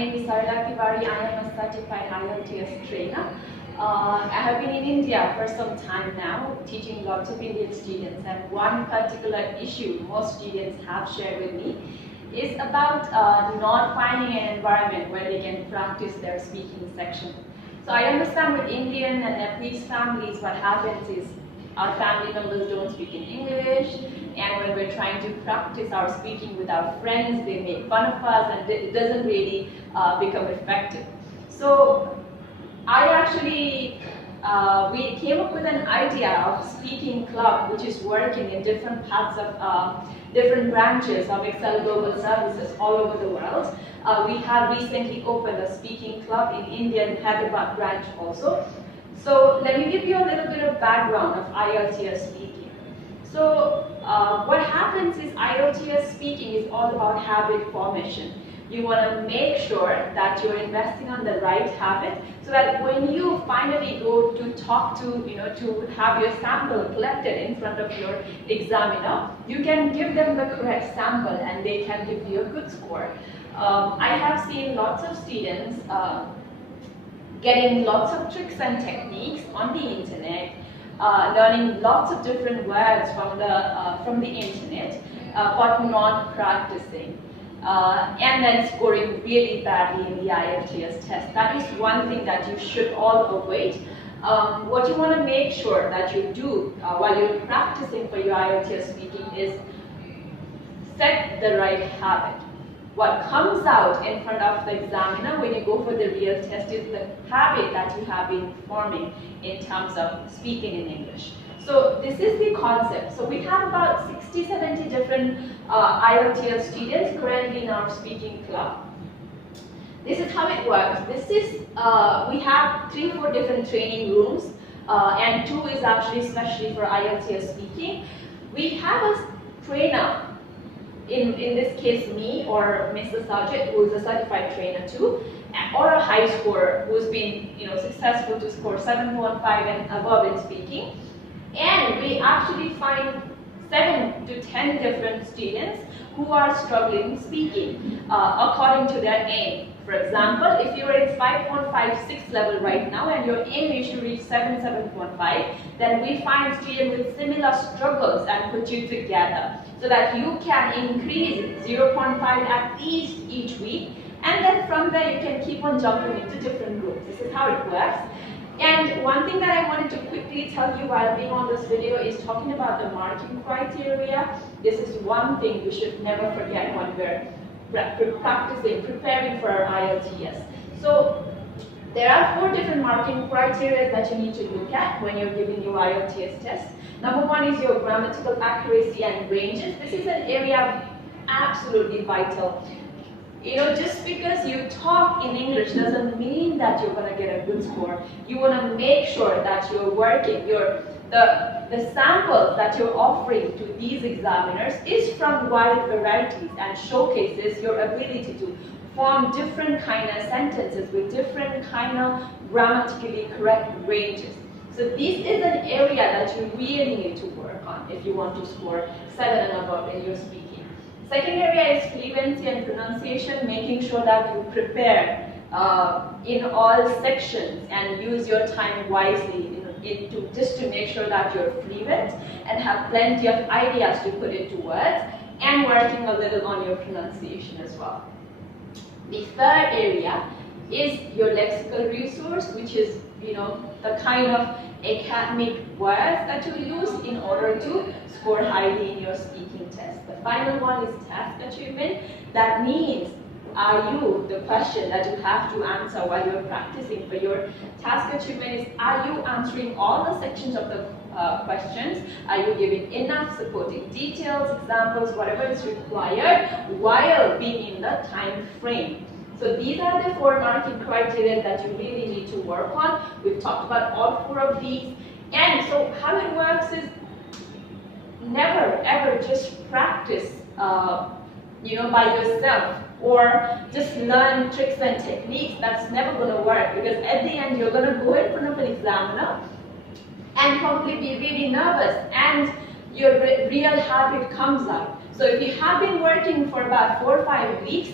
name is I am a certified IELTS trainer. I have been in India for some time now, teaching lots of Indian students, and one particular issue most students have shared with me is about not finding an environment where they can practice their speaking section. So I understand with Indian and Nepalese families, what happens is our family members don't speak in English, and when we're trying to practice our speaking with our friends, they make fun of us, and it doesn't really become effective. So I actually, we came up with an idea of Speaking Club, which is working in different parts of different branches of Excel Global Services all over the world. We have recently opened a Speaking Club in Indian Hyderabad branch also. So let me give you a little bit of background of IELTS speaking. So what happens is IELTS speaking is all about habit formation. You want to make sure that you're investing on the right habit so that when you finally go to talk to, to have your sample collected in front of your examiner, you can give them the correct sample and they can give you a good score. I have seen lots of students getting lots of tricks and techniques on the internet, learning lots of different words from the internet, but not practicing. And then scoring really badly in the IELTS test. That is one thing that you should all avoid. What you want to make sure that you do while you're practicing for your IELTS speaking is set the right habit. What comes out in front of the examiner when you go for the real test is the habit that you have been forming in terms of speaking in English. So this is the concept. So we have about 60-70 different IELTS students currently in our speaking club. This is how it works. This is, we have 3-4 different training rooms, and 2 is actually especially for IELTS speaking. We have a trainer, in this case me or Mr. Sajid, who is a certified trainer too, or a high scorer who's been successful to score 7.5 and above in speaking. And we actually find 7 to 10 different students who are struggling speaking according to their aim. For example, if you're in 5.56 level right now and your aim is to reach 7.5, then we find students with similar struggles and put you together so that you can increase 0.5 at least each week, and then from there you can keep on jumping into different groups. This is how it works. And one thing that I wanted to quickly tell you while being on this video is talking about the marking criteria. This is one thing you should never forget when we're practicing, preparing for our IELTS. So there are 4 different marking criteria that you need to look at when you're giving your IELTS test. Number 1 is your grammatical accuracy and ranges. This is an area absolutely vital. Just because you talk in English doesn't mean that you're going to get a good score. You want to make sure that you're working, the samples that you're offering to these examiners is from wide varieties and showcases your ability to form different kind of sentences with different kind of grammatically correct ranges. So this is an area that you really need to work on if you want to score 7 and above in your speaking. Second area is fluency and pronunciation, making sure that you prepare in all sections and use your time wisely just to make sure that you're fluent and have plenty of ideas to put into words, and working a little on your pronunciation as well. The third area is your lexical resource, which is the kind of academic words that you use in order to score highly in your speaking test. The final one is task achievement. That means, the question that you have to answer while you're practicing for your task achievement is, are you answering all the sections of the questions? Are you giving enough supporting details, examples, whatever is required while being in the time frame? So these are the 4 marking criteria that you really need to work on. We've talked about all 4 of these. And so how it works is, never ever just practice by yourself or just learn tricks and techniques. That's never going to work, because at the end you're going to go in front of an examiner and probably be really nervous and your real habit comes out. So if you have been working for about 4 or 5 weeks,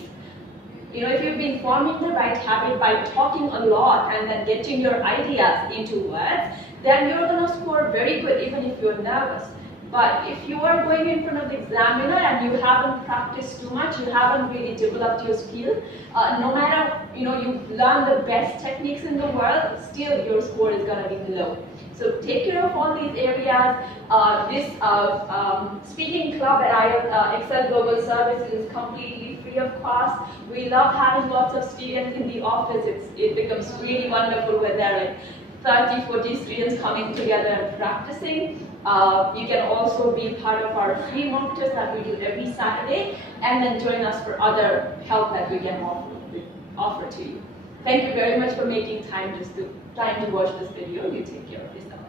if you've been forming the right habit by talking a lot and then getting your ideas into words, then you're going to score very good even if you're nervous. But if you are going in front of the examiner and you haven't practiced too much, you haven't really developed your skill, no matter, you've learned the best techniques in the world, still your score is going to be low. So take care of all these areas. This speaking club at IELTS Excel Global Services is completely free of cost. We love having lots of students in the office. It becomes really wonderful when there are 30, 40 students coming together and practicing. You can also be part of our free mock test that we do every Saturday, and then join us for other help that we can offer to you. Thank you very much for making time to watch this video. You take care of yourself.